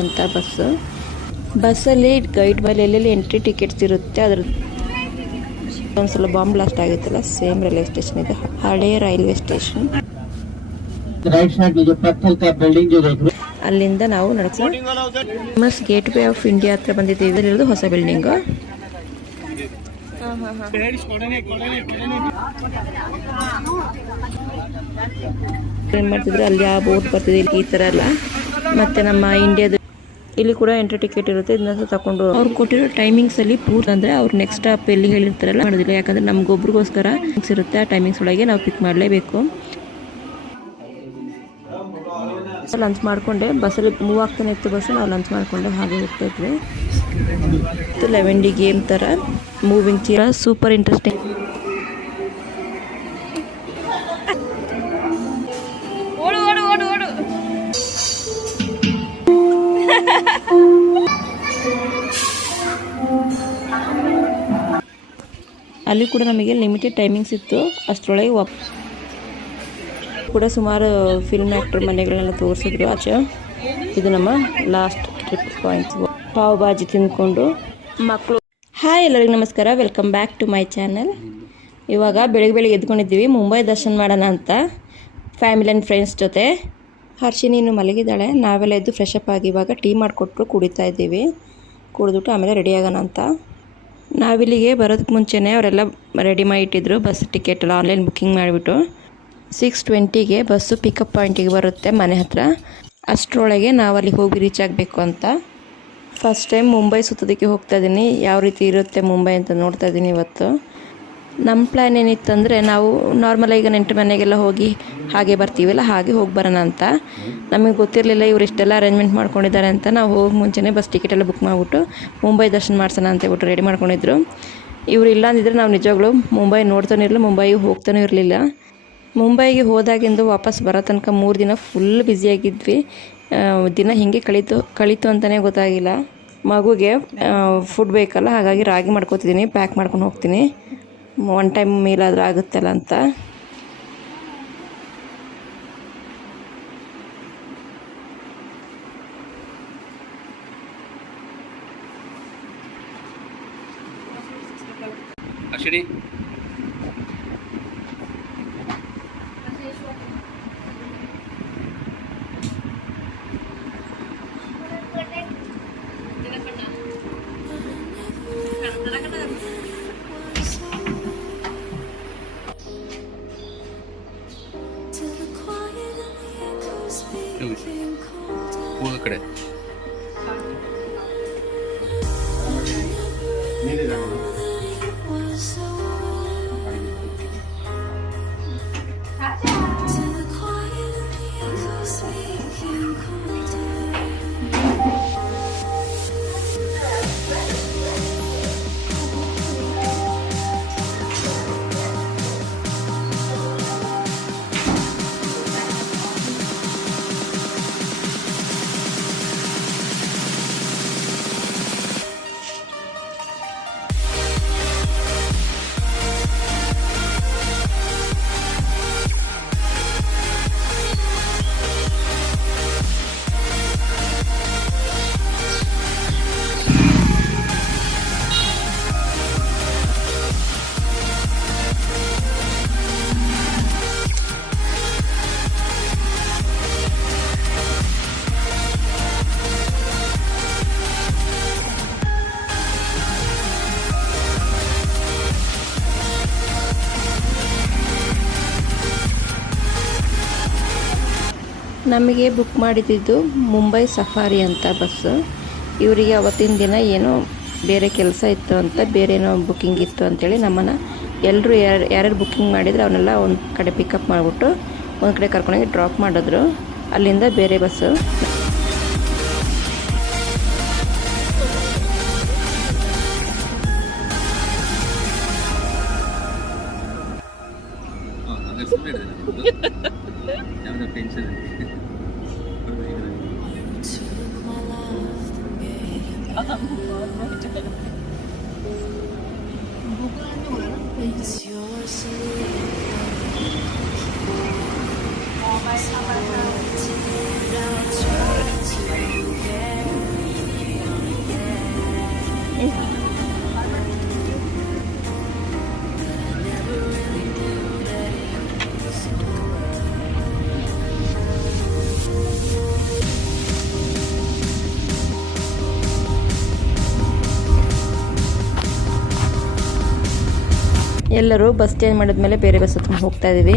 ಅಂತ ಬಸ್ಸಲ್ಲಿ ಗೈಡ್ ಮೇಲೆ ಎಲ್ಲೆಲ್ಲಿ ಎಂಟ್ರಿ ಟಿಕೆಟ್ಸ್ ಇರುತ್ತೆ ಅದ್ರ ಒಂದ್ಸಲ ಬಾಂಬ್ ಬ್ಲಾಸ್ಟ್ ಆಗಿತ್ತಲ್ಲ, ಸೇಮ್ ರೈಲ್ವೆ ಸ್ಟೇಷನ್ ಇದೆ, ಹಳೆ ರೈಲ್ವೆ ಸ್ಟೇಷನ್. ಅಲ್ಲಿಂದ ನಾವು famous Gateway of India ಹತ್ರ ಬಂದಿದ್ದೀವಿ. ಇದರಲ್ಲಿರೋದು ಹೊಸ ಬಿಲ್ಡಿಂಗ್. ಏನ್ ಮಾಡ್ತಿದ್ರೆ ಅಲ್ಲಿ ಆ ಬೋಟ್ ಬರ್ತಿದೆ ಈ ತರ ಎಲ್ಲ. ಮತ್ತೆ ನಮ್ಮ ಇಂಡಿಯಾದ ಇಲ್ಲಿ ಕೂಡ ಎಂಟ್ರಿ ಟಿಕೆಟ್ ಇರುತ್ತೆ. ಇದನ್ನ ತಗೊಂಡು ಅವ್ರು ಕೊಟ್ಟಿರೋ ಟೈಮಿಂಗ್ಸ್ ಅಲ್ಲಿ ಪೂರ್ತಿ ಅಂದ್ರೆ ಅವ್ರು ನೆಕ್ಸ್ಟ್ ಸ್ಟಾಪ್ ಎಲ್ಲಿ ಹೇಳಿರ್ತಾರಲ್ಲ ಮಾಡೋದಿಲ್ಲ. ಯಾಕಂದ್ರೆ ನಮ್ಗೊಬ್ರಿಗೋಸ್ಕರ ಇರುತ್ತೆ, ಆ ಟೈಮಿಂಗ್ಸ್ ಒಳಗೆ ನಾವು ಪಿಕ್ ಮಾಡಲೇಬೇಕು. ಲಂಚ್ ಮಾಡ್ಕೊಂಡೆ ಬಸ್ಸಲ್ಲಿ ಮೂವ್ ಆಗ್ತಾನೆ ಇತ್ತು ಬಸ್. ನಾವು ಲಂಚ್ ಮಾಡ್ಕೊಂಡು ಹಾಗೆ ಹೋಗ್ತಾ ಇದ್ವಿ. 11D ಗೇಮ್ ತರ ಮೂವಿಂಗ್ ಚೇರ್, ಸೂಪರ್ ಇಂಟ್ರೆಸ್ಟಿಂಗ್. ಅಲ್ಲಿ ಕೂಡ ನಮಗೆ ಲಿಮಿಟೆಡ್ ಟೈಮಿಂಗ್ಸ್ ಇತ್ತು. ಅಷ್ಟರೊಳಗೆ ಕೂಡ ಸುಮಾರು ಫಿಲ್ಮ್ ಆ್ಯಕ್ಟರ್ ಮನೆಗಳನ್ನೆಲ್ಲ ತೋರಿಸಿದ್ರು ಆಚೆ. ಇದು ನಮ್ಮ last trip points. Pav bhaji ತಿಂದ್ಕೊಂಡು ಮಕ್ಕಳು. ಹಾಯ್ ಎಲ್ಲರಿಗೂ ನಮಸ್ಕಾರ, welcome back to my channel. ಇವಾಗ ಬೆಳಗ್ಗೆ ಎದ್ಕೊಂಡಿದ್ದೀವಿ ಮುಂಬೈ ದರ್ಶನ ಮಾಡೋಣ ಅಂತ ಫ್ಯಾಮಿಲಿ ಆ್ಯಂಡ್ ಫ್ರೆಂಡ್ಸ್ ಜೊತೆ. ಹರ್ಷಿನಿ ಇನ್ನು ಮಲಗಿದ್ದಾಳೆ. ನಾವೆಲ್ಲ ಎದ್ದು ಫ್ರೆಶ್ ಅಪ್ ಆಗಿ ಇವಾಗ ಟೀ ಮಾಡಿಕೊಟ್ರು ಕುಡಿತಾ ಇದ್ದೀವಿ. ಕುಡಿದ್ಬಿಟ್ಟು ಆಮೇಲೆ ರೆಡಿ ಆಗೋಣ ಅಂತ. ನಾವಿಲ್ಲಿಗೆ ಬರೋದಕ್ಕೆ ಮುಂಚೆನೇ ಅವರೆಲ್ಲ ರೆಡಿ ಮಾಡಿ ಇಟ್ಟಿದ್ರು ಬಸ್ ಟಿಕೆಟ್ ಎಲ್ಲ ಆನ್ಲೈನ್ ಬುಕ್ಕಿಂಗ್ ಮಾಡಿಬಿಟ್ಟು. 6:20ಗೆ ಬಸ್ಸು ಪಿಕಪ್ ಪಾಯಿಂಟಿಗೆ ಬರುತ್ತೆ ಮನೆ ಹತ್ರ. ಅಷ್ಟರೊಳಗೆ ನಾವು ಅಲ್ಲಿಗೆ ಹೋಗಿ ರೀಚ್ ಆಗಬೇಕು ಅಂತ. ಫಸ್ಟ್ ಟೈಮ್ ಮುಂಬೈ ಸುತ್ತೋದಕ್ಕೆ ಹೋಗ್ತಾ ಇದ್ದೀನಿ. ಯಾವ ರೀತಿ ಇರುತ್ತೆ ಮುಂಬೈ ಅಂತ ನೋಡ್ತಾ ಇದ್ದೀನಿ ಇವತ್ತು. ನಮ್ಮ ಪ್ಲ್ಯಾನ್ ಏನಿತ್ತಂದರೆ ನಾವು ನಾರ್ಮಲಾಗಿ ಈಗ ನೆಂಟರ ಮನೆಗೆಲ್ಲ ಹೋಗಿ ಹಾಗೆ ಬರ್ತೀವಲ್ಲ, ಹಾಗೆ ಹೋಗಿ ಬರೋಣ ಅಂತ. ನಮಗೆ ಗೊತ್ತಿರಲಿಲ್ಲ ಇವ್ರು ಇಷ್ಟೆಲ್ಲ ಅರೇಂಜ್ಮೆಂಟ್ ಮಾಡ್ಕೊಂಡಿದ್ದಾರೆ ಅಂತ. ನಾವು ಹೋಗಿ ಮುಂಚೆನೇ ಬಸ್ ಟಿಕೆಟ್ ಎಲ್ಲ ಬುಕ್ ಮಾಡಿಬಿಟ್ಟು ಮುಂಬೈ ದರ್ಶನ ಮಾಡ್ಸೋಣ ಅಂತ ಹೇಳ್ಬಿಟ್ಟು ರೆಡಿ ಮಾಡ್ಕೊಂಡಿದ್ರು. ಇವರು ಇಲ್ಲ ಅಂದಿದ್ರೆ ನಾವು ನಿಜವಾಗ್ಲೂ ಮುಂಬೈ ನೋಡ್ತಾನೆ ಇರಲಿಲ್ಲ, ಮುಂಬೈಗೆ ಹೋಗ್ತಾನೂ ಇರಲಿಲ್ಲ. ಮುಂಬೈಗೆ ಹೋದಾಗಿಂದು ವಾಪಸ್ ಬರೋ ತನಕ 3 ದಿನ ಫುಲ್ ಬ್ಯುಸಿಯಾಗಿದ್ವಿ. ದಿನ ಹಿಂಗೆ ಕಳೀತು ಅಂತಲೇ ಗೊತ್ತಾಗಿಲ್ಲ. ಮಗುಗೆ ಫುಡ್ ಬೇಕಲ್ಲ, ಹಾಗಾಗಿ ರಾಗಿ ಮಾಡ್ಕೊತಿದ್ದೀನಿ, ಪ್ಯಾಕ್ ಮಾಡ್ಕೊಂಡು ಹೋಗ್ತೀನಿ. 1 ಟೈಮ್ ಮೀಲಾದರೂ ಆಗುತ್ತಲ್ಲ ಅಂತ. ಅಶ್ವಿನಿ ಹೋಗೋ ಕಡೆ ನಮಗೆ ಬುಕ್ ಮಾಡಿದ್ದು ಮುಂಬೈ ಸಫಾರಿ ಅಂತ ಬಸ್ಸು. ಇವರಿಗೆ ಅವತ್ತಿನ ದಿನ ಏನೋ ಬೇರೆ ಕೆಲಸ ಇತ್ತು ಅಂತ, ಬೇರೆ ಏನೋ ಬುಕ್ಕಿಂಗ್ ಇತ್ತು ಅಂತೇಳಿ ನಮ್ಮನ್ನು ಎಲ್ಲರೂ ಯಾರ್ಯಾರು ಬುಕ್ಕಿಂಗ್ ಮಾಡಿದ್ರು ಅವನ್ನೆಲ್ಲ ಒಂದು ಕಡೆ ಪಿಕಪ್ ಮಾಡಿಬಿಟ್ಟು ಒಂದು ಕಡೆ ಕರ್ಕೊಂಡೋಗಿ ಡ್ರಾಪ್ ಮಾಡಿದ್ರು. ಅಲ್ಲಿಂದ ಬೇರೆ ಬಸ್ಸು. ಎಲ್ಲರೂ ಬಸ್ ಚೇಂಜ್ ಮಾಡಿದ್ಮೇಲೆ ಬೇರೆ ಬಸ್ ಹತ್ಕೊಂಡು ಹೋಗ್ತಾ ಇದ್ದೀವಿ.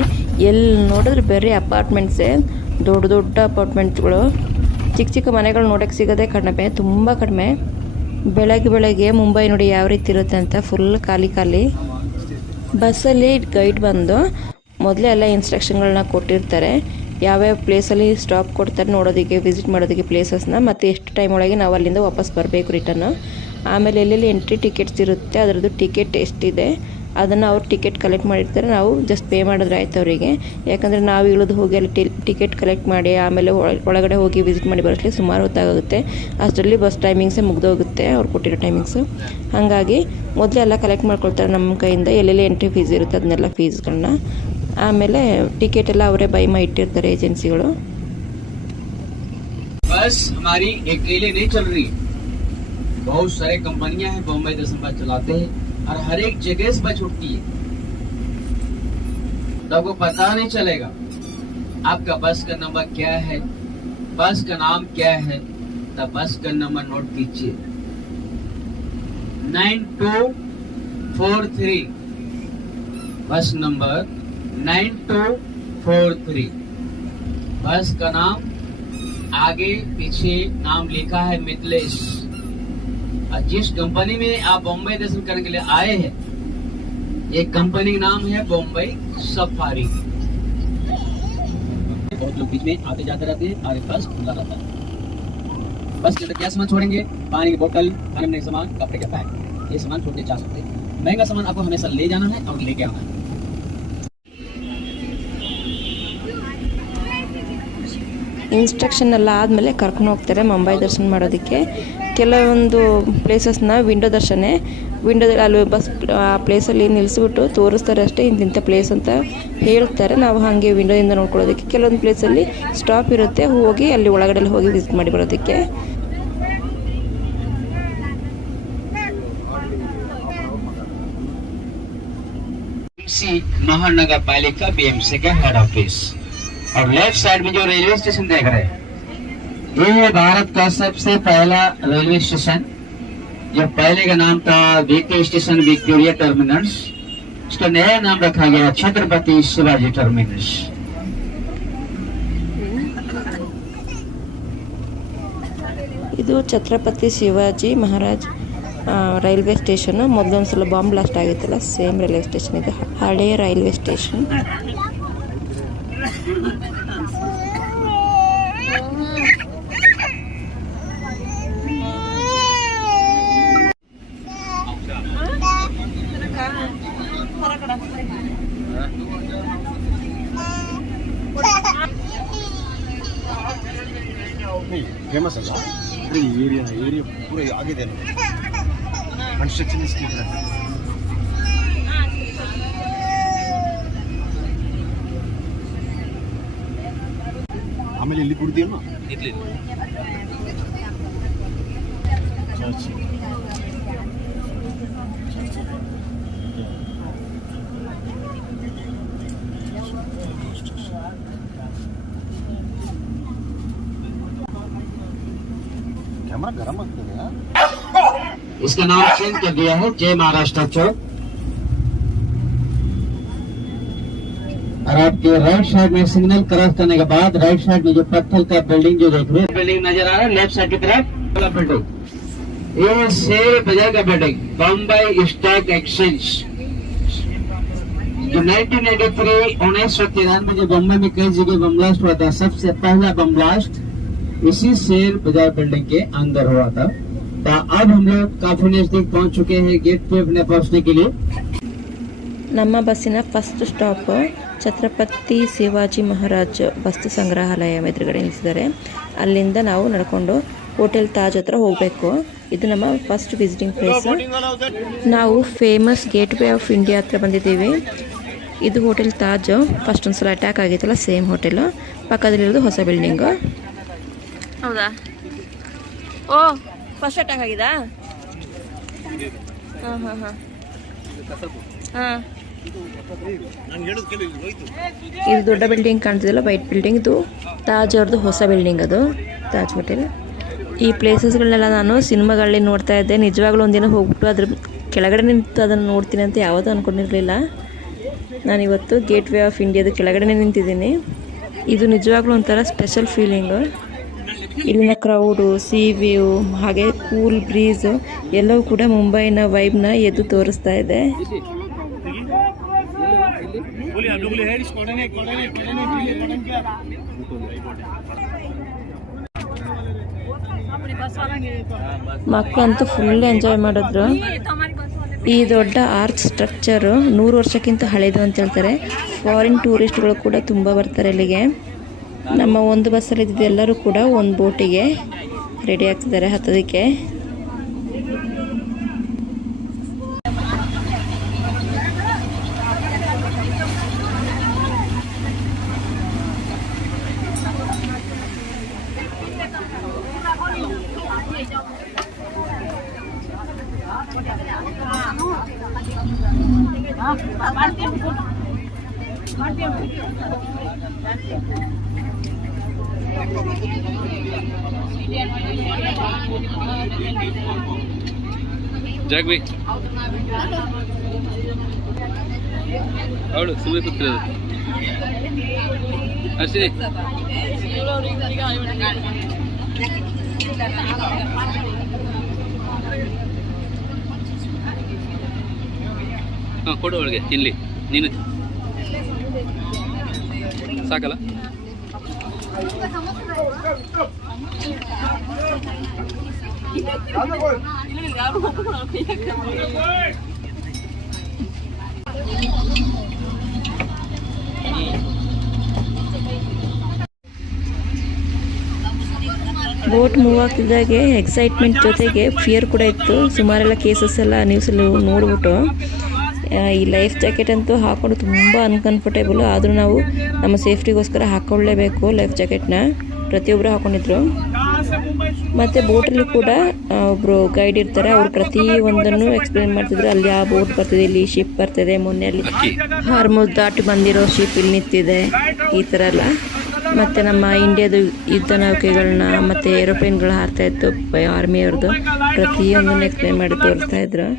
ಎಲ್ಲಿ ನೋಡಿದ್ರೆ ಬೇರೆ ಅಪಾರ್ಟ್ಮೆಂಟ್ಸೇ, ದೊಡ್ಡ ದೊಡ್ಡ ಅಪಾರ್ಟ್ಮೆಂಟ್ಸ್ಗಳು. ಚಿಕ್ಕ ಚಿಕ್ಕ ಮನೆಗಳು ನೋಡೋಕ್ಕೆ ಸಿಗೋದೇ ಕಡಿಮೆ, ತುಂಬ ಕಡಿಮೆ. ಬೆಳಗ್ಗೆ ಮುಂಬೈ ನೋಡಿ ಯಾವ ರೀತಿ ಇರುತ್ತೆ ಅಂತ, ಫುಲ್ ಖಾಲಿ ಖಾಲಿ. ಬಸ್ಸಲ್ಲಿ ಗೈಡ್ ಬಂದು ಮೊದಲೇ ಎಲ್ಲ ಇನ್ಸ್ಟ್ರಕ್ಷನ್ಗಳನ್ನ ಕೊಟ್ಟಿರ್ತಾರೆ, ಯಾವ್ಯಾವ ಪ್ಲೇಸಲ್ಲಿ ಸ್ಟಾಪ್ ಕೊಡ್ತಾರೆ ನೋಡೋದಕ್ಕೆ, ವಿಸಿಟ್ ಮಾಡೋದಕ್ಕೆ ಪ್ಲೇಸಸ್ನ, ಮತ್ತು ಎಷ್ಟು ಟೈಮ್ ಒಳಗೆ ನಾವು ಅಲ್ಲಿಂದ ವಾಪಸ್ ಬರಬೇಕು ರಿಟರ್ನು. ಆಮೇಲೆ ಎಲ್ಲೆಲ್ಲಿ ಎಂಟ್ರಿ ಟಿಕೆಟ್ಸ್ ಇರುತ್ತೆ ಅದರದ್ದು ಟಿಕೆಟ್ ಎಷ್ಟಿದೆ ಅದನ್ನು ಅವ್ರು ಟಿಕೆಟ್ ಕಲೆಕ್ಟ್ ಮಾಡಿರ್ತಾರೆ. ನಾವು ಜಸ್ಟ್ ಪೇ ಮಾಡಿದ್ರೆ ಆಯ್ತು ಅವರಿಗೆ. ಯಾಕಂದರೆ ನಾವು ಇಳಿದು ಹೋಗಿ ಅಲ್ಲಿ ಟಿಕೆಟ್ ಕಲೆಕ್ಟ್ ಮಾಡಿ ಆಮೇಲೆ ಒಳಗಡೆ ಹೋಗಿ ವಿಸಿಟ್ ಮಾಡಿ ಬರೋಕ್ಕೆ ಸುಮಾರು ಹೊತ್ತಾಗುತ್ತೆ. ಅಷ್ಟರಲ್ಲಿ ಬಸ್ ಟೈಮಿಂಗ್ಸೇ ಮುಗ್ದೋಗುತ್ತೆ, ಅವ್ರು ಕೊಟ್ಟಿರೋ ಟೈಮಿಂಗ್ಸು. ಹಾಗಾಗಿ ಮೊದಲೇ ಎಲ್ಲ ಕಲೆಕ್ಟ್ ಮಾಡ್ಕೊಳ್ತಾರೆ ನಮ್ಮ ಕೈಯಿಂದ, ಎಲ್ಲೆಲ್ಲಿ ಎಂಟ್ರಿ ಫೀಸ್ ಇರುತ್ತೆ ಅದನ್ನೆಲ್ಲ ಫೀಸ್ಗಳನ್ನ. ಆಮೇಲೆ ಟಿಕೆಟ್ ಎಲ್ಲ ಅವರೇ ಬೈ ಮಾಡಿ ಇಟ್ಟಿರ್ತಾರೆ ಏಜೆನ್ಸಿಗಳು. बस हमारी अकेले नहीं चल रही, बहुत सारे कंपनियां हैं बॉम्बे दर्शन बस चलाते हैं और हर एक जगह से बस उठती है, तो आपको पता नहीं चलेगा आपका बस का नंबर क्या है, बस का नाम क्या है। तब बस का नंबर नोट कीजिए 9243, बस नंबर 9243। बस का नाम आगे पीछे नाम लिखा है मिथिलेश, और जिस कंपनी में आप बॉम्बे दर्शन करने के लिए आए हैं ये कंपनी का नाम है बॉम्बे सफारी। बहुत लोग बीच में आते जाते रहते हैं और बस खुला रहता है। बस के अंदर क्या सामान छोड़ेंगे? पानी की बोतल, खाने पीने का सामान, कपड़े का बैग, ये सामान छोड़ के जा सकते हैं। महंगा सामान आपको हमेशा ले जाना है और लेके आना है। ಇನ್ಸ್ಟ್ರಕ್ಷನ್ ಎಲ್ಲ ಆದಮೇಲೆ ಕರ್ಕೊಂಡು ಹೋಗ್ತಾರೆ ಮುಂಬೈ ದರ್ಶನ ಮಾಡೋದಕ್ಕೆ. ಕೆಲವೊಂದು ಪ್ಲೇಸಸ್ನ ವಿಂಡೋ ದರ್ಶನ, ವಿಂಡೋದಲ್ಲಿ ಅಲ್ಲಿ ಬಸ್ ಆ ಪ್ಲೇಸಲ್ಲಿ ನಿಲ್ಲಿಸ್ಬಿಟ್ಟು ತೋರಿಸ್ತಾರೆ ಅಷ್ಟೇ, ಇಂತಿಂಥ ಪ್ಲೇಸ್ ಅಂತ ಹೇಳ್ತಾರೆ. ನಾವು ಹಾಗೆ ವಿಂಡೋದಿಂದ ನೋಡ್ಕೊಳ್ಳೋದಕ್ಕೆ. ಕೆಲವೊಂದು ಪ್ಲೇಸಲ್ಲಿ ಸ್ಟಾಪ್ ಇರುತ್ತೆ, ಹೋಗಿ ಅಲ್ಲಿ ಒಳಗಡೆ ಹೋಗಿ ವಿಸಿಟ್ ಮಾಡಿ ಬರೋದಕ್ಕೆ. महानगर पालिका बीएमसी का हेड ऑफिस, और लेफ्ट साइड में जो रेलवे स्टेशन देख रहे हैं ये है भारत का सबसे पहला रेलवे स्टेशन, जो पहले का नाम था वीके स्टेशन विक्टोरिया टर्मिनस, इसका नया नाम रखा गया छत्रपति शिवाजी टर्मिनस। ಇದು ಛತ್ರಪತಿ ಶಿವಾಜಿ ಮಹಾರಾಜ್ ರೈಲ್ವೆ ಸ್ಟೇಷನ್. ಮೊದಲೊಂದ್ಸಲ ಬಾಂಬ್ ಬ್ಲಾಸ್ಟ್ ಆಗಿತ್ತಲ್ಲ, ಸೇಮ್ ರೈಲ್ವೆ ಸ್ಟೇಷನ್ ಇದು, ಹಳೆಯ ರೈಲ್ವೆ ಸ್ಟೇಷನ್. ಫೇಮಸ್ ಅಲ್ಲ ಏರಿಯಾ ಪೂರ ಆಗಿದೆ ಕನ್ಸ್ಟ್ರಕ್ಷನ್ ಸ್ಕೀಮ್. ಆಮೇಲೆ ಇಲ್ಲಿ ಕುಡ್ತೀಯಲ್ಲ ಇರ್ಲಿ. कैमरा गरम ಆಗ್ತದೆ. इसका नाम चेंज कर दिया है जय महाराष्ट्र चौक। और आपके राइट साइड में सिग्नल क्रॉस करने के बाद राइट साइड में जो पत्थर का बिल्डिंग जो देख रहे हैं, बिल्डिंग नजर आ रहा है लेफ्ट साइड की तरफ वाला बिल्डिंग, ये शेर बाजार का बिल्डिंग बॉम्बे स्टॉक एक्सचेंज, जो 1993 में जो बॉम्बे में कई जगह बम ब्लास्ट हुआ था, सबसे पहला बम ब्लास्ट इसी शेर बाजार बिल्डिंग के अंदर हुआ था। तो अब हम लोग काफी नजदीक पहुंच चुके हैं गेट पे अपने पहुंचने के लिए। ನಮ್ಮ ಬಸ್ಸಿನ ಫಸ್ಟ್ ಸ್ಟಾಪ್ ಛತ್ರಪತಿ ಶಿವಾಜಿ ಮಹಾರಾಜ್ ವಸ್ತು ಸಂಗ್ರಹಾಲಯ ಎದುರುಗಡೆ ನಿಲ್ಲಿಸಿದ್ದಾರೆ. ಅಲ್ಲಿಂದ ನಾವು ನಡ್ಕೊಂಡು ಹೋಟೆಲ್ ತಾಜ್ ಹತ್ರ ಹೋಗಬೇಕು. ಇದು ನಮ್ಮ ಫಸ್ಟ್ ವಿಸಿಟಿಂಗ್ ಪ್ಲೇಸ್. ನಾವು famous Gateway of India ಹತ್ರ ಬಂದಿದ್ದೀವಿ. ಇದು ಹೋಟೆಲ್ ತಾಜ್. ಫಸ್ಟ್ ಒಂದು ಸಲ ಅಟ್ಯಾಕ್ ಆಗಿತ್ತಲ್ಲ, ಸೇಮ್ ಹೋಟೆಲು. ಪಕ್ಕದಲ್ಲಿರೋದು ಹೊಸ ಬಿಲ್ಡಿಂಗು. ಹೌದಾ? ಓ, ಫಸ್ಟ್ ಅಟ್ಯಾಕ್ ಆಗಿದಾ? ಹಾಂ ಹಾಂ ಹಾಂ ಹಾಂ. ಇದು ದೊಡ್ಡ ಬಿಲ್ಡಿಂಗ್ ಕಾಣ್ತಿದೆಯಲ್ಲ, ವೈಟ್ ಬಿಲ್ಡಿಂಗ್. ಇದು ತಾಜ್ ಅವ್ರದ್ದು ಹೊಸ ಬಿಲ್ಡಿಂಗ್, ಅದು ತಾಜ್ ಹೋಟೆಲ್. ಈ ಪ್ಲೇಸಸ್ಗಳನ್ನೆಲ್ಲ ನಾನು ಸಿನಿಮಾಗಳಲ್ಲಿ ನೋಡ್ತಾ ಇದ್ದೆ. ನಿಜವಾಗ್ಲೂ ಒಂದಿನ ಹೋಗ್ಬಿಟ್ಟು ಅದ್ರ ಕೆಳಗಡೆ ನಿಂತು ಅದನ್ನು ನೋಡ್ತೀನಿ ಅಂತ ಯಾವತ್ತೂ ಅಂದ್ಕೊಂಡಿರಲಿಲ್ಲ. ನಾನಿವತ್ತು ಗೇಟ್ ವೇ ಆಫ್ ಇಂಡಿಯಾದ ಕೆಳಗಡೆ ನಿಂತಿದ್ದೀನಿ. ಇದು ನಿಜವಾಗ್ಲೂ ಒಂಥರ ಸ್ಪೆಷಲ್ ಫೀಲಿಂಗು. ಇಲ್ಲಿನ ಕ್ರೌಡು, ಸಿ ವ್ಯೂ, ಹಾಗೆ ಕೂಲ್ ಬ್ರೀಸು ಎಲ್ಲವೂ ಕೂಡ ಮುಂಬೈನ ವೈಬ್ನ ಎದ್ದು ತೋರಿಸ್ತಾ ಇದೆ. ಮಕ್ಕಳಂತೂ ಫುಲ್ ಎಂಜಾಯ್ ಮಾಡಿದ್ರು. ಈ ದೊಡ್ಡ ಆರ್ಚ್ ಸ್ಟ್ರಕ್ಚರು 100 ವರ್ಷಕ್ಕಿಂತ ಹಳೆಯದು ಅಂತ ಹೇಳ್ತಾರೆ. ಫಾರಿನ್ ಟೂರಿಸ್ಟ್ಗಳು ಕೂಡ ತುಂಬ ಬರ್ತಾರೆ ಇಲ್ಲಿಗೆ. ನಮ್ಮ ಒಂದು ಬಸ್ಸಲ್ಲಿ ಇದ್ದಿದ್ದು ಎಲ್ಲರೂ ಕೂಡ ಒಂದು ಬೋಟಿಗೆ ರೆಡಿ ಆಗ್ತಿದ್ದಾರೆ ಹತ್ತೋದಕ್ಕೆ. ಜಾಗ್ವಿ ಅವಳು ಸುಮ್ಮನೆ ಕೂತಿರೋದು ಅಷ್ಟೇ. ಹಾಂ, ಕೊಡು ಅವಳಿಗೆ ತಿನ್ಲಿ. ನೀನು ಸಾಕಲ್ಲ? ಬೋಟ್ ಮೂವ್ ಆಗ್ತಿದ್ದಾಗೆ ಎಕ್ಸೈಟ್ಮೆಂಟ್ ಜೊತೆಗೆ ಫಿಯರ್ ಕೂಡ ಇತ್ತು. ಸುಮಾರೆಲ್ಲ ಕೇಸಸ್ ಎಲ್ಲ ನ್ಯೂಸಲ್ಲಿ ನೋಡ್ಬಿಟ್ಟು ಈ ಲೈಫ್ ಜಾಕೆಟ್ ಅಂತೂ ಹಾಕೊಂಡು ತುಂಬ ಅನ್ಕಂಫರ್ಟೇಬಲು. ಆದರೂ ನಾವು ನಮ್ಮ ಸೇಫ್ಟಿಗೋಸ್ಕರ ಹಾಕ್ಕೊಳ್ಳೇಬೇಕು ಲೈಫ್ ಜಾಕೆಟ್ನ. ಪ್ರತಿಯೊಬ್ಬರು ಹಾಕೊಂಡಿದ್ರು. ಮತ್ತು ಬೋಟಲ್ಲಿ ಕೂಡ ಒಬ್ಬರು ಗೈಡ್ ಇರ್ತಾರೆ. ಅವರು ಪ್ರತಿ ಒಂದನ್ನು ಎಕ್ಸ್ಪ್ಲೇನ್ ಮಾಡ್ತಿದ್ರು. ಅಲ್ಲಿ ಆ ಬೋಟ್ ಬರ್ತಿದೆ, ಇಲ್ಲಿ ಶಿಪ್ ಬರ್ತಿದೆ, ಮೊನ್ನೆ ಅಲ್ಲಿ ಹಾರ್ಮುಜ್ ದಾಟಿ ಬಂದಿರೋ ಶಿಪ್ ಇಲ್ಲಿ ನಿಂತಿದೆ, ಈ ಥರ ಎಲ್ಲ. ಮತ್ತು ನಮ್ಮ ಇಂಡಿಯಾದ ಯುದ್ಧ ನೌಕೆಗಳನ್ನ ಮತ್ತು ಏರೋಪ್ಲೇನ್ಗಳು ಹಾರ್ತಾ ಇತ್ತು ಆರ್ಮಿಯವ್ರದ್ದು. ಪ್ರತಿಯೊಂದನ್ನು ಎಕ್ಸ್ಪ್ಲೇನ್ ಮಾಡಿ ತೋರಿಸ್ತಾ ಇದ್ರು.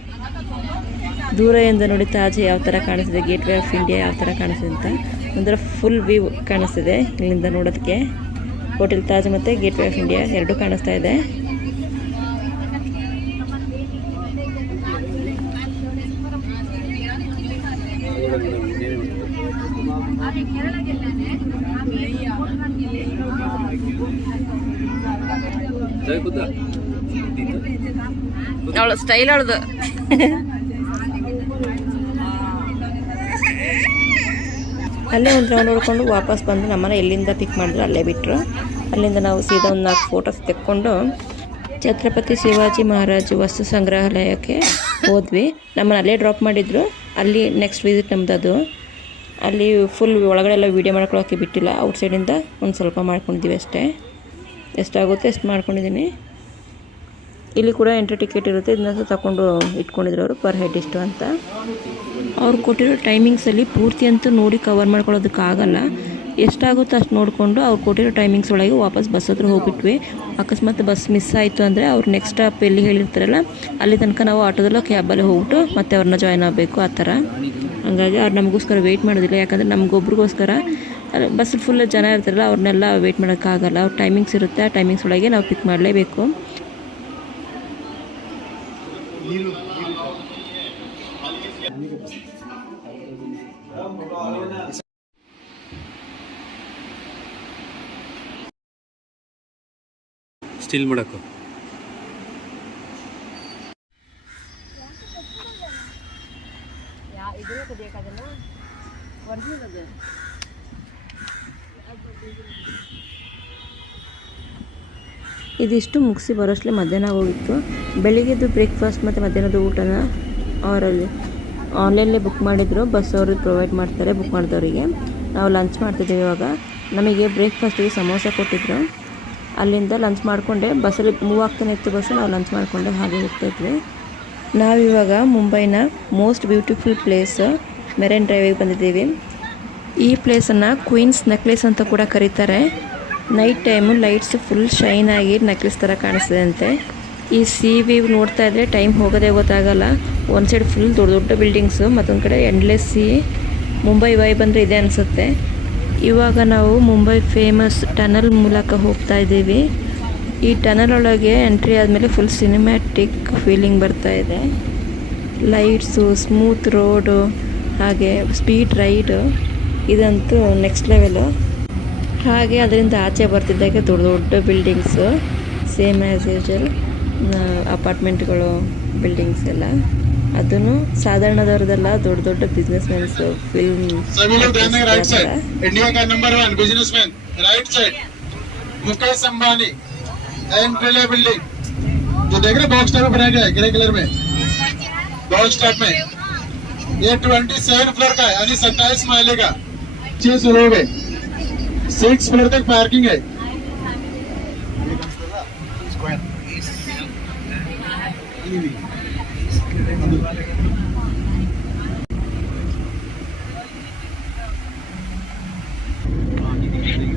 ದೂರದಿಂದ ನೋಡಿ ತಾಜ್ ಯಾವ ಥರ ಕಾಣಿಸ್ತಿದೆ, ಗೇಟ್ ವೇ ಆಫ್ ಇಂಡಿಯಾ ಯಾವ ಥರ ಕಾಣಿಸ್ತಿದೆ ಅಂತ ಒಂಥರ ಫುಲ್ ವ್ಯೂ ಕಾಣಿಸ್ತಿದೆ ಇಲ್ಲಿಂದ ನೋಡೋದಕ್ಕೆ. ಹೋಟೆಲ್ ತಾಜ್ ಮತ್ತು ಗೇಟ್ ವೇ ಆಫ್ ಇಂಡಿಯಾ ಎರಡೂ ಕಾಣಿಸ್ತಾ ಇದೆ. ಅವಳ ಸ್ಟೈಲ್ ಅವಳದು. ಅಲ್ಲೇ ಒಂದು ರೌಂಡ್ ನೋಡಿಕೊಂಡು ವಾಪಸ್ ಬಂದು ನಮ್ಮನ್ನ ಎಲ್ಲಿಂದ ಪಿಕ್ ಮಾಡಿದ್ರು ಅಲ್ಲೇ ಬಿಟ್ಟರು. ಅಲ್ಲಿಂದ ನಾವು ಸೀದಾ ಒಂದು 4 ಫೋಟೋಸ್ ತೆಕ್ಕೊಂಡು ಛತ್ರಪತಿ ಶಿವಾಜಿ ಮಹಾರಾಜ್ ವಸ್ತು ಸಂಗ್ರಹಾಲಯಕ್ಕೆ ಹೋದ್ವಿ. ನಮ್ಮನ್ನು ಅಲ್ಲೇ ಡ್ರಾಪ್ ಮಾಡಿದ್ರು. ಅಲ್ಲಿ ನೆಕ್ಸ್ಟ್ ವಿಸಿಟ್ ನಮ್ದು ಅದು. ಅಲ್ಲಿ ಫುಲ್ ಒಳಗಡೆ ಎಲ್ಲ ವೀಡಿಯೋ ಮಾಡ್ಕೊಳ್ಳೋಕ್ಕೆ ಬಿಟ್ಟಿಲ್ಲ. ಔಟ್ಸೈಡಿಂದ ಒಂದು ಸ್ವಲ್ಪ ಮಾಡ್ಕೊಂಡಿದ್ದೀವಿ ಅಷ್ಟೇ. ಎಷ್ಟಾಗುತ್ತೆ ಎಷ್ಟು ಮಾಡ್ಕೊಂಡಿದ್ದೀನಿ. ಇಲ್ಲಿ ಕೂಡ ಎಂಟ್ರಿ ಟಿಕೆಟ್ ಇರುತ್ತೆ. ಇದನ್ನ ತಗೊಂಡು ಇಟ್ಕೊಂಡಿದ್ರು ಅವರು, ಪರ್ ಹೆಡ್ ಇಷ್ಟು ಅಂತ. ಅವ್ರು ಕೊಟ್ಟಿರೋ ಟೈಮಿಂಗ್ಸಲ್ಲಿ ಪೂರ್ತಿ ಅಂತೂ ನೋಡಿ ಕವರ್ ಮಾಡ್ಕೊಳ್ಳೋದಕ್ಕಾಗಲ್ಲ. ಎಷ್ಟಾಗುತ್ತೋ ಅಷ್ಟು ನೋಡಿಕೊಂಡು ಅವ್ರು ಕೊಟ್ಟಿರೋ ಟೈಮಿಂಗ್ಸ್ ಒಳಗೆ ವಾಪಸ್ ಬಸ್ ಹತ್ರ ಹೋಗ್ಬಿಟ್ವಿ. ಅಕಸ್ಮಾತ್ ಬಸ್ ಮಿಸ್ ಆಯಿತು ಅಂದರೆ ಅವ್ರು ನೆಕ್ಸ್ಟ್ ಸ್ಟಾಪ್ ಎಲ್ಲಿ ಹೇಳಿರ್ತಾರಲ್ಲ ಅಲ್ಲಿ ತನಕ ನಾವು ಆಟೋದಲ್ಲೋ ಕ್ಯಾಬಲ್ಲಿ ಹೋಗ್ಬಿಟ್ಟು ಮತ್ತೆ ಅವ್ರನ್ನ ಜಾಯ್ನ್ ಆಗಬೇಕು, ಆ ಥರ. ಹಂಗಾಗಿ ಅವ್ರು ನಮಗೋಸ್ಕರ ವೆಯ್ಟ್ ಮಾಡೋದಿಲ್ಲ. ಯಾಕಂದರೆ ನಮಗೊಬ್ರಿಗೋಸ್ಕರ ಬಸ್ ಫುಲ್ ಜನ ಇರ್ತಾರಲ್ಲ ಅವ್ರನ್ನೆಲ್ಲ ವೆಯ್ಟ್ ಮಾಡೋಕ್ಕಾಗಲ್ಲ. ಅವ್ರ ಟೈಮಿಂಗ್ಸ್ ಇರುತ್ತೆ, ಆ ಟೈಮಿಂಗ್ಸ್ ಒಳಗೆ ನಾವು ಪಿಕ್ ಮಾಡಲೇಬೇಕು. ಸ್ಟಿಲ್ ಮಾಡಬೇಕು. ಇದಿಷ್ಟು ಮುಗಿಸಿ ಬರೋಷ್ಟೇ ಮಧ್ಯಾಹ್ನ ಹೋಗಿತ್ತು. ಬೆಳಿಗ್ಗೆದ್ದು ಬ್ರೇಕ್ಫಾಸ್ಟ್ ಮತ್ತು ಮಧ್ಯಾಹ್ನದ ಊಟನ ಅವರಲ್ಲಿ ಆನ್ಲೈನಲ್ಲೇ ಬುಕ್ ಮಾಡಿದ್ರು, ಬಸ್ ಅವರು ಪ್ರೊವೈಡ್ ಮಾಡ್ತಾರೆ ಬುಕ್ ಮಾಡಿದವರಿಗೆ. ನಾವು ಲಂಚ್ ಮಾಡ್ತಿದ್ದೀವಿ ಇವಾಗ. ನಮಗೆ ಬ್ರೇಕ್ಫಾಸ್ಟಿಗೆ ಸಮೋಸ ಕೊಟ್ಟಿದ್ರು. ಅಲ್ಲಿಂದ ಲಂಚ್ ಮಾಡಿಕೊಂಡೆ, ಬಸ್ಸಲ್ಲಿ ಮೂವ್ ಆಗ್ತಾನೆ ಇತ್ತು ಬಸ್ಸು, ನಾವು ಲಂಚ್ ಮಾಡಿಕೊಂಡೆ ಹಾಗೆ ಹೋಗ್ತಾಯಿದ್ವಿ. ನಾವಿವಾಗ ಮುಂಬೈನ ಮೋಸ್ಟ್ ಬ್ಯೂಟಿಫುಲ್ ಪ್ಲೇಸ್ ಮೆರೈನ್ ಡ್ರೈವಿಗೆ ಬಂದಿದ್ದೀವಿ. ಈ ಪ್ಲೇಸನ್ನು ಕ್ವೀನ್ಸ್ ನೆಕ್ಲೆಸ್ ಅಂತ ಕೂಡ ಕರೀತಾರೆ. Night time lights full shine ಆಗಿ ನೆಕ್ಲೆಸ್ ಥರ ಕಾಣಿಸ್ತದೆ ಅಂತೆ. ಈ ಸಿ ವ್ಯೂ ನೋಡ್ತಾ ಇದ್ದರೆ ಟೈಮ್ ಹೋಗೋದೇ ಗೊತ್ತಾಗಲ್ಲ. ಒಂದು ಸೈಡ್ ಫುಲ್ ದೊಡ್ಡ ದೊಡ್ಡ ಬಿಲ್ಡಿಂಗ್ಸು, ಮತ್ತೊಂದು ಕಡೆ ಎಂಡ್ಲೆಸ್ ಸಿ. ಮುಂಬೈ ವೈಬ್ ಅಂದರೆ ಇದೆ ಅನಿಸುತ್ತೆ. ಇವಾಗ ನಾವು ಮುಂಬೈ ಫೇಮಸ್ ಟನಲ್ ಮೂಲಕ ಹೋಗ್ತಾ ಇದ್ದೀವಿ. ಈ ಟನಲ್ ಒಳಗೆ ಎಂಟ್ರಿ ಆದಮೇಲೆ ಫುಲ್ ಸಿನಿಮ್ಯಾಟಿಕ್ ಫೀಲಿಂಗ್ ಬರ್ತಾ ಇದೆ. ಲೈಟ್ಸು, ಸ್ಮೂತ್ ರೋಡು, ಹಾಗೆ ಸ್ಪೀಡ್ ರೈಡು, ಇದಂತೂ ನೆಕ್ಸ್ಟ್ ಲೆವೆಲು. ಹಾಗೆ ಅದರಿಂದ ಆಚೆ ಬರ್ತಿದ್ದಾಗೆ ದೊಡ್ಡ ದೊಡ್ಡ ಬಿಲ್ಡಿಂಗ್ಸು, ಸೇಮ್ ಆ್ಯಸ್ ಯೂಶುವಲ್ ಅಪಾರ್ಟ್ಮೆಂಟ್ಗಳು, ಬಿಲ್ಡಿಂಗ್ಸ್ ಎಲ್ಲ. ಅದನ್ನು ಸಾಧಾರಣದವ್ರದೆಲ್ಲ, ದೊಡ್ಡ ದೊಡ್ಡ ಬಿಸ್ನೆಸ್ ಮ್ಯಾನ್ಸು, ಫಿಲ್ಮ್. इंडिया का number 1 businessman right side Mukesh Ambani and रिले बिल्डिंग जो देख रहे बॉक्स टाइप में बनाया गया है ग्रे कलर में, बॉक्स टाइप में। ये 27 फ्लोर का है, यानी 27 माले का। 6 फ्लोर है, 6 फ्लोर तक पार्किंग है।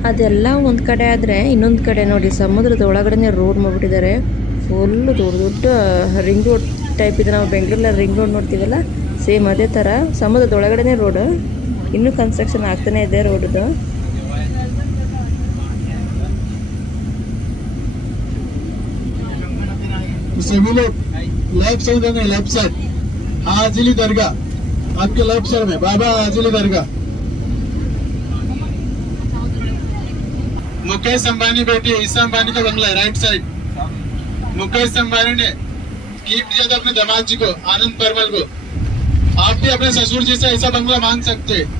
ಅದೆಲ್ಲ ಒಂದು ಕಡೆ ಆದರೆ, ಇನ್ನೊಂದು ಕಡೆ ನೋಡಿ ಸಮುದ್ರದ ಒಳಗಡೆ ರೋಡ್ ಮಾಡಿಬಿಟ್ಟಿದ್ದಾರೆ. ಫುಲ್ಲು ದೊಡ್ಡ ದೊಡ್ಡ ರಿಂಗ್ ರೋಡ್ ಟೈಪ್ ಇದೆ. ನಾವು ಬೆಂಗಳೂರಲ್ಲಿ ರಿಂಗ್ ರೋಡ್ ನೋಡ್ತೀವಲ್ಲ, ಸೇಮ್ ಅದೇ ಥರ ಸಮುದ್ರದ ಒಳಗಡೆ ರೋಡು. ಇನ್ನೂ ಕನ್ಸ್ಟ್ರಕ್ಷನ್ ಆಗ್ತಾನೆ ಇದೆ ರೋಡ್ದು. सभी लोग लेफ्ट साइड है, लेफ्ट साइड हाजिली दरगाह, आपके लेफ्ट साइड में बाबा हाजिली दरगाह। मुकेश अंबानी बेटी ईसा अंबानी का बंगला है, राइट साइड। मुकेश अंबानी ने गिफ्ट दिया था अपने दामाद जी को, आनंद परमल को। आप भी अपने ससुर जी से ऐसा बंगला मांग सकते हैं।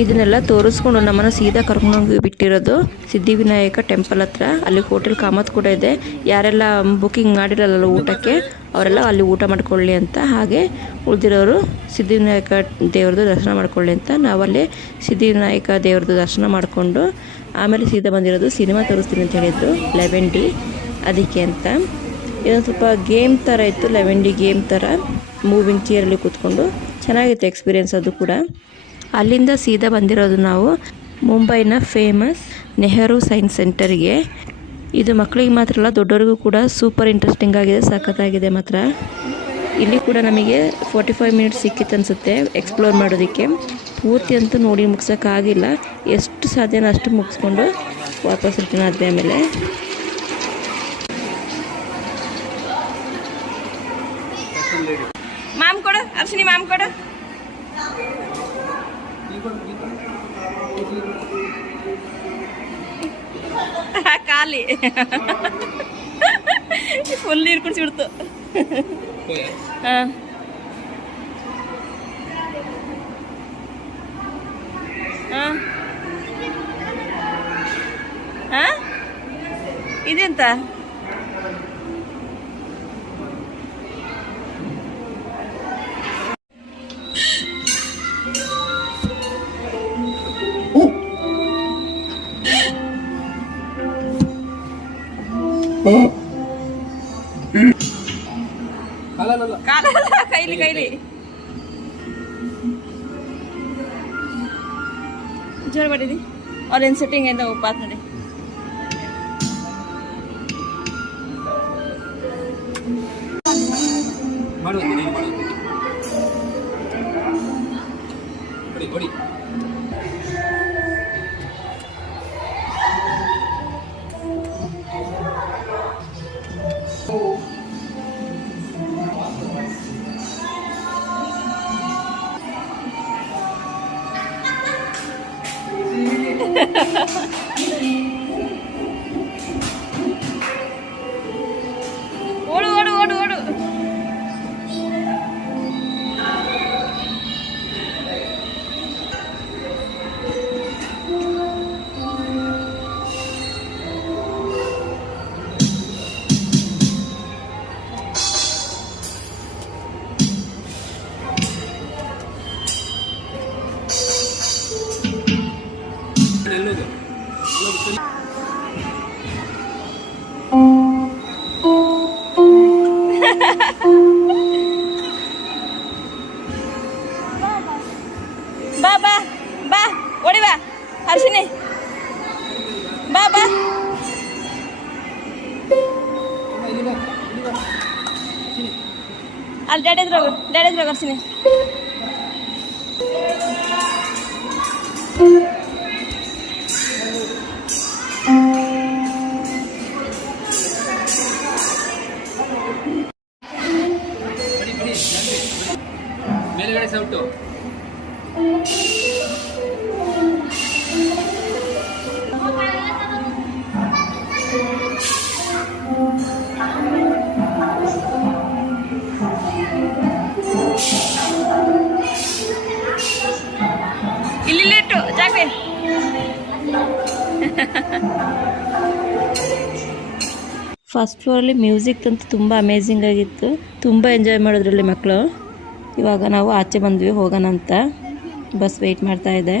ಇದನ್ನೆಲ್ಲ ತೋರಿಸ್ಕೊಂಡು ನಮ್ಮನ್ನು ಸೀದಾ ಕರ್ಕೊಂಡು ಬಿಟ್ಟಿರೋದು ಸಿದ್ಧಿವಿನಾಯಕ ಟೆಂಪಲ್ ಹತ್ರ. ಅಲ್ಲಿ ಹೋಟೆಲ್ ಕಾಮತ್ ಕೂಡ ಇದೆ. ಯಾರೆಲ್ಲ ಬುಕ್ಕಿಂಗ್ ಮಾಡಿರಲ್ಲ ಊಟಕ್ಕೆ, ಅವರೆಲ್ಲ ಅಲ್ಲಿ ಊಟ ಮಾಡ್ಕೊಳ್ಳಿ ಅಂತ. ಹಾಗೆ ಉಳಿದಿರೋರು ಸಿದ್ಧಿವಿನಾಯಕ ದೇವ್ರದ್ದು ದರ್ಶನ ಮಾಡ್ಕೊಳ್ಳಿ ಅಂತ. ನಾವಲ್ಲಿ ಸಿದ್ಧಿವಿನಾಯಕ ದೇವ್ರದ್ದು ದರ್ಶನ ಮಾಡಿಕೊಂಡು ಆಮೇಲೆ ಸೀದಾ ಬಂದಿರೋದು. ಸಿನಿಮಾ ತೋರಿಸ್ತೀನಿ ಅಂತ ಹೇಳಿದ್ರು 11D, ಅದಕ್ಕೆ ಅಂತ. ಇದೊಂದು ಸ್ವಲ್ಪ ಗೇಮ್ ಥರ ಇತ್ತು, 11D ಗೇಮ್ ಥರ. ಮೂವಿಂಗ್ ಚೇರಲ್ಲಿ ಕೂತ್ಕೊಂಡು ಚೆನ್ನಾಗಿತ್ತು ಎಕ್ಸ್ಪೀರಿಯೆನ್ಸ್ ಅದು ಕೂಡ. ಅಲ್ಲಿಂದ ಸೀದಾ ಬಂದಿರೋದು ನಾವು ಮುಂಬೈನ ಫೇಮಸ್ ನೆಹರು ಸೈನ್ಸ್ ಸೆಂಟರ್ಗೆ. ಇದು ಮಕ್ಕಳಿಗೆ ಮಾತ್ರ ಅಲ್ಲ, ದೊಡ್ಡವರಿಗೂ ಕೂಡ ಸೂಪರ್ ಇಂಟ್ರೆಸ್ಟಿಂಗ್ ಆಗಿದೆ, ಸಖತ್ತಾಗಿದೆ ಮಾತ್ರ. ಇಲ್ಲಿ ಕೂಡ ನಮಗೆ 45 ಮಿನಿಟ್ಸ್ ಸಿಕ್ಕಿತ್ತು ಅನಿಸುತ್ತೆ ಎಕ್ಸ್ಪ್ಲೋರ್ ಮಾಡೋದಕ್ಕೆ. ಪೂರ್ತಿ ಅಂತೂ ನೋಡಿ ಮುಗ್ಸೋಕ್ಕಾಗಿಲ್ಲ, ಎಷ್ಟು ಸಾಧ್ಯನೋ ಅಷ್ಟು ಮುಗಿಸ್ಕೊಂಡು ವಾಪಸ್ ರಿಟರ್ನ್ ಆದ್ವಿ. ಆಮೇಲೆ ಮಾಮ್ ಕೊಡು, ಅರ್ಶಿನಿ ಮಾಮ್ ಕೊಡು. ಖಾಲಿ ಫುಲ್ ನೀರು ಕುಡಿಸ್ಬಿಡ್ತು. ಹಾಂ ಹಾಂ ಹಾಂ ಇದೆಂತ ಕಾಲಲ್ಲ, ಕೈಲಿ ಕೈಲಿ ಜೋರು ಮಾಡಿದಿ. ಅವ್ರೇನು ಸೆಟ್ಟಿಂಗ್ ಅಂತ ಪಾತ್ ನೋಡಿ. ಹೊಡಿ ಓಡು ಓಡು ಓಡು ಓಡು. ಬಾ ಬಾ ಬಾ ಓಡಿ ಬಾ ಹರ್ಷಿನಿ ಬಾ ಬಾ ಅಲ್ಲಿ ಡ್ಯಾಡಿ ಹತ್ರ ಹರ್ಷಿನಿ ಮೇಲ್ಗಡೆ ಸೌಟು ಇಲ್ಲಿ ಇಟ್ಟು ಜಾಗ್ರಿ ಫಸ್ಟ್ ಫ್ಲೋರಲ್ಲಿ ಮ್ಯೂಸಿಕ್ ಅಂತೂ ತುಂಬ ಅಮೇಝಿಂಗ್ ಆಗಿತ್ತು, ತುಂಬ ಎಂಜಾಯ್ ಮಾಡಿದ್ರಲ್ಲಿ ಮಕ್ಕಳು. ಇವಾಗ ನಾವು ಆಚೆ ಬಂದ್ವಿ ಹೋಗೋಣ ಅಂತ, ಬಸ್ ವೆಯ್ಟ್ ಮಾಡ್ತಾ ಇದೆ.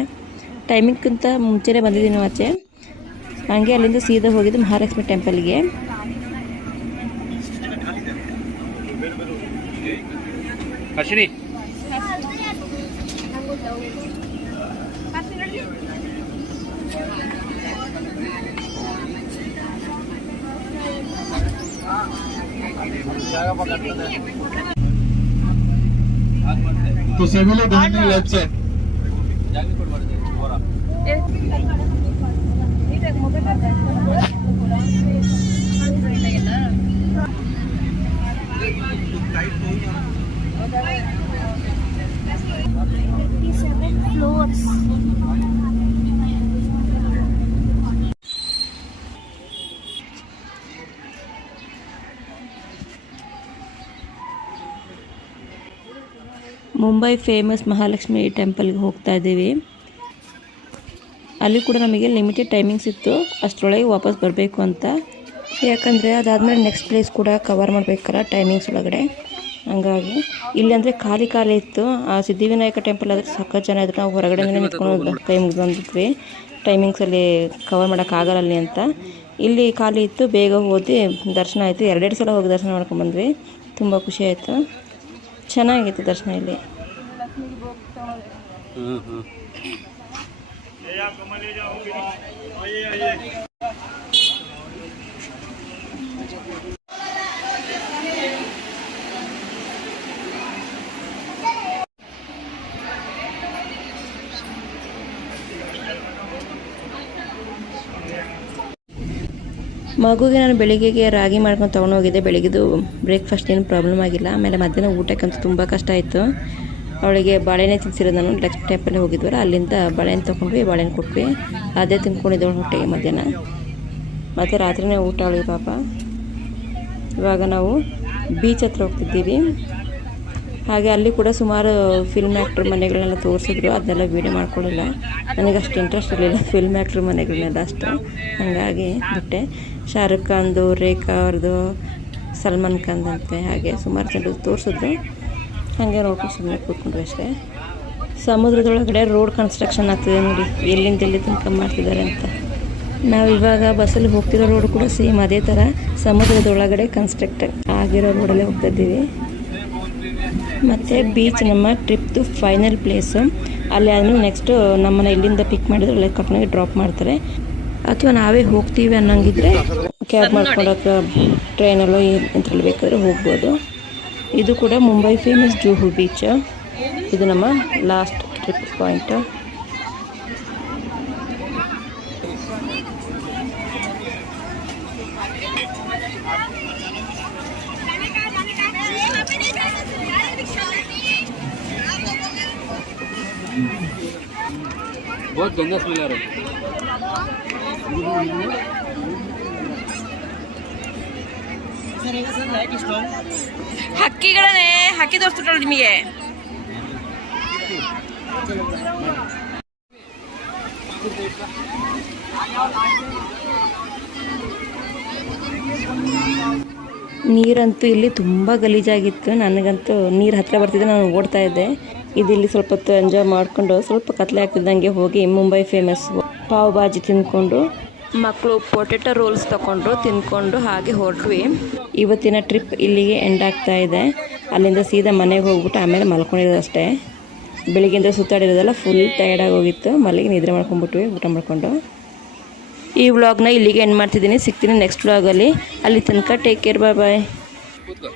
ಟೈಮಿಂಗ್ಗಿಂತ ಮುಂಚೆನೇ ಬಂದಿದ್ದೀನಿ ಆಚೆ. ಹಂಗೆ ಅಲ್ಲಿಂದ ಸೀದಾ ಹೋಗಿದ್ದು ಮಹಾಲಕ್ಷ್ಮಿ ಟೆಂಪಲ್ಗೆ. ಹರ್ಷಿನಿ तो सभी लोग ध्यान दें left side Mumbai famous Mahalakshmi ಟೆಂಪಲ್ಗೆ ಹೋಗ್ತಾ ಇದ್ದೀವಿ. ಅಲ್ಲಿ ಕೂಡ ನಮಗೆ ಲಿಮಿಟೆಡ್ ಟೈಮಿಂಗ್ಸ್ ಇತ್ತು, ಅಷ್ಟರೊಳಗೆ ವಾಪಸ್ ಬರಬೇಕು ಅಂತ. ಯಾಕಂದರೆ ಅದಾದಮೇಲೆ ನೆಕ್ಸ್ಟ್ ಪ್ಲೇಸ್ ಕೂಡ ಕವರ್ ಮಾಡಬೇಕಲ್ಲ ಟೈಮಿಂಗ್ಸ್ ಒಳಗಡೆ. ಹಂಗಾಗಿ ಇಲ್ಲಿ ಅಂದರೆ ಖಾಲಿ ಇತ್ತು. ಆ ಸಿದ್ಧಿವಿನಾಯಕ ಟೆಂಪಲ್ ಆದರೆ ಸಖತ್ ಜನ ಇದ್ರು. ನಾವು ಹೊರಗಡೆ ನಿಂತ್ಕೊಂಡು ಕೈ ಮುಗಿದು ಬಂದಿದ್ವಿ, ಟೈಮಿಂಗ್ಸಲ್ಲಿ ಕವರ್ ಮಾಡೋಕ್ಕಾಗಲ್ಲ ಅಲ್ಲಿ ಅಂತ. ಇಲ್ಲಿ ಖಾಲಿ ಇತ್ತು, ಬೇಗ ಹೋಗಿ ದರ್ಶನ ಆಯಿತು. 2 ಸಲ ಹೋಗಿ ದರ್ಶನ ಮಾಡ್ಕೊಂಡ್ಬಂದ್ವಿ. ತುಂಬ ಖುಷಿ ಆಯಿತು, ಚೆನ್ನಾಗಿತ್ತು ದರ್ಶನ ಇಲ್ಲಿ. ಮಗುಗೆ ನಾನು ಬೆಳಿಗ್ಗೆಗೆ ರಾಗಿ ಮಾಡ್ಕೊಂಡು ತೊಗೊಂಡೋಗಿದ್ದೆ. ಬೆಳಿಗ್ಗೆದು ಬ್ರೇಕ್ಫಾಸ್ಟ್ ಏನು ಪ್ರಾಬ್ಲಮ್ ಆಗಿಲ್ಲ. ಆಮೇಲೆ ಮಧ್ಯಾಹ್ನ ಊಟಕ್ಕಂತೂ ತುಂಬ ಕಷ್ಟ ಆಯಿತು. ಅವಳಿಗೆ ಬಾಳೆಹಣ್ಣೆ ತಿನ್ಸಿರೋದು. ನಾನು ಲಕ್ಷ್ಮಿ ಟೆಂಪಲ್ಗೆ ಹೋಗಿದ್ವಲ್ಲ, ಅಲ್ಲಿಂದ ಬಾಳೆಹಣ್ಣು ತೊಗೊಂಡ್ವಿ, ಬಾಳೆಹಣ್ಣು ಕೊಟ್ವಿ. ಅದೇ ತಿನ್ಕೊಂಡಿದ್ದವಳು ಹೊಟ್ಟೆಗೆ ಮಧ್ಯಾಹ್ನ. ಮತ್ತು ರಾತ್ರಿನೇ ಊಟ ಅವಳಿಗೆ ಪಾಪ. ಇವಾಗ ನಾವು ಬೀಚ್ ಹತ್ರ ಹೋಗ್ತಿದ್ದೀವಿ. ಹಾಗೆ ಅಲ್ಲಿ ಕೂಡ ಸುಮಾರು ಫಿಲ್ಮ್ ಆ್ಯಕ್ಟ್ರ್ ಮನೆಗಳನ್ನೆಲ್ಲ ತೋರಿಸಿದ್ರು. ಅದನ್ನೆಲ್ಲ ವೀಡಿಯೋ ಮಾಡ್ಕೊಳ್ಳಿಲ್ಲ, ನನಗೆ ಅಷ್ಟು ಇಂಟ್ರೆಸ್ಟ್ ಇರಲಿಲ್ಲ ಫಿಲ್ಮ್ ಆ್ಯಕ್ಟ್ರ್ ಮನೆಗಳನ್ನೆಲ್ಲ ಅಷ್ಟು. ಹಾಗಾಗಿ ಬಿಟ್ಟೆ. ಶಾರುಖ್ ಖಾನ್ದು, ರೇಖಾ ಅವ್ರದ್ದು, ಸಲ್ಮಾನ್ ಖಾನ್ ಅಂತೆ, ಹಾಗೆ ಸುಮಾರು ಜನರು ತೋರಿಸಿದ್ರು. ಹಾಗೆ ನೋಡ್ಕೊಂಡು ಸುಮ್ಮನೆ ಕೂತ್ಕೊಂಡ್ರು ಅಷ್ಟೇ. ಸಮುದ್ರದೊಳಗಡೆ ರೋಡ್ ಕನ್ಸ್ಟ್ರಕ್ಷನ್ ಆಗ್ತಿದೆ ನೋಡಿ, ಎಲ್ಲಿಂದ ಎಲ್ಲಿ ತನಕ ಮಾಡ್ತಿದ್ದಾರೆ ಅಂತ. ನಾವು ಇವಾಗ ಬಸ್ಸಲ್ಲಿ ಹೋಗ್ತಿರೋ ರೋಡ್ ಕೂಡ ಸೇಮ್ ಅದೇ ಥರ ಸಮುದ್ರದೊಳಗಡೆ ಕನ್ಸ್ಟ್ರಕ್ಟ್ ಆಗಿರೋ ರೋಡಲ್ಲೇ ಹೋಗ್ತಾ ಇದ್ದೀವಿ. ಮತ್ತು ಬೀಚ್ ನಮ್ಮ ಟ್ರಿಪ್ದು ಫೈನಲ್ ಪ್ಲೇಸು. ಅಲ್ಲಿ ಆದಮೇಲೆ ನೆಕ್ಸ್ಟು ನಮ್ಮನ್ನು ಇಲ್ಲಿಂದ ಪಿಕ್ ಮಾಡಿದ್ರೆ ಅಲ್ಲೇ ಕರ್ಕೊಂಡೋಗಿ ಡ್ರಾಪ್ ಮಾಡ್ತಾರೆ. ಅಥವಾ ನಾವೇ ಹೋಗ್ತೀವಿ ಅನ್ನೋಂಗಿದ್ರೆ ಕ್ಯಾಬ್ ಮಾಡ್ಕೊಂಡು ಅಥವಾ ಟ್ರೈನಲ್ಲೋ ಎಂಥಲ್ಲಿ ಬೇಕಾದರೆ ಹೋಗ್ಬೋದು. ಇದು ಕೂಡ ಮುಂಬೈ ಫೇಮಸ್ ಜೂಹು ಬೀಚ್. ಇದು ನಮ್ಮ ಲಾಸ್ಟ್ ಟ್ರಿಪ್ ಪಾಯಿಂಟ್. बहुत गंदा स्मेल आ रहा है. ಹಕ್ಕಿಗಳನ್ನೇ ಹಕ್ಕಿ ತೋರಿಸ್ಬಿಟ್ರಲ್ಲ ನಿಮಗೆ. ನೀರಂತೂ ಇಲ್ಲಿ ತುಂಬ ಗಲೀಜಾಗಿತ್ತು. ನನಗಂತೂ ನೀರು ಹತ್ತಿರ ಬರ್ತಿದ್ದೆ, ನಾನು ಓಡ್ತಾ ಇದ್ದೆ. ಇಲ್ಲಿ ಸ್ವಲ್ಪ ಹೊತ್ತು ಎಂಜಾಯ್ ಮಾಡಿಕೊಂಡು ಸ್ವಲ್ಪ ಕತ್ಲೆ ಆಗ್ತಿದ್ದಂಗೆ ಹೋಗಿ ಮುಂಬೈ ಫೇಮಸ್ ಪಾವ್ ಭಾಜಿ ತಿಂದ್ಕೊಂಡು, ಮಕ್ಕಳು ಪೊಟೆಟೊ ರೋಲ್ಸ್ ತೊಗೊಂಡ್ರು, ತಿಂದ್ಕೊಂಡು ಹಾಗೆ ಹೊರಟ್ವಿ. ಇವತ್ತಿನ ಟ್ರಿಪ್ ಇಲ್ಲಿಗೆ ಎಂಡ್ ಆಗ್ತಾ ಇದೆ. ಅಲ್ಲಿಂದ ಸೀದಾ ಮನೆಗೆ ಹೋಗ್ಬಿಟ್ಟು ಆಮೇಲೆ ಮಲ್ಕೊಂಡಿರೋದು ಅಷ್ಟೇ. ಬೆಳಿಗ್ಗೆಯಿಂದ ಸುತ್ತಾಡಿರೋದಲ್ಲ ಫುಲ್ ಟಯರ್ಡಾಗಿ ಹೋಗಿತ್ತು, ಮಲ್ಲಿಗೆ ನಿದ್ರೆ ಮಾಡ್ಕೊಂಡ್ಬಿಟ್ವಿ ಊಟ ಮಾಡ್ಕೊಂಡು. ಈ ವ್ಲಾಗ್ನ ಇಲ್ಲಿಗೆ ಎಂಡ್ ಮಾಡ್ತಿದ್ದೀನಿ. ಸಿಗ್ತೀನಿ ನೆಕ್ಸ್ಟ್ ವ್ಲಾಗಲ್ಲಿ. ಅಲ್ಲಿ ತನಕ ಟೇಕ್ ಕೇರ್, ಬಾಯ್ ಬಾಯ್. ಕೂತ್ಕೋ.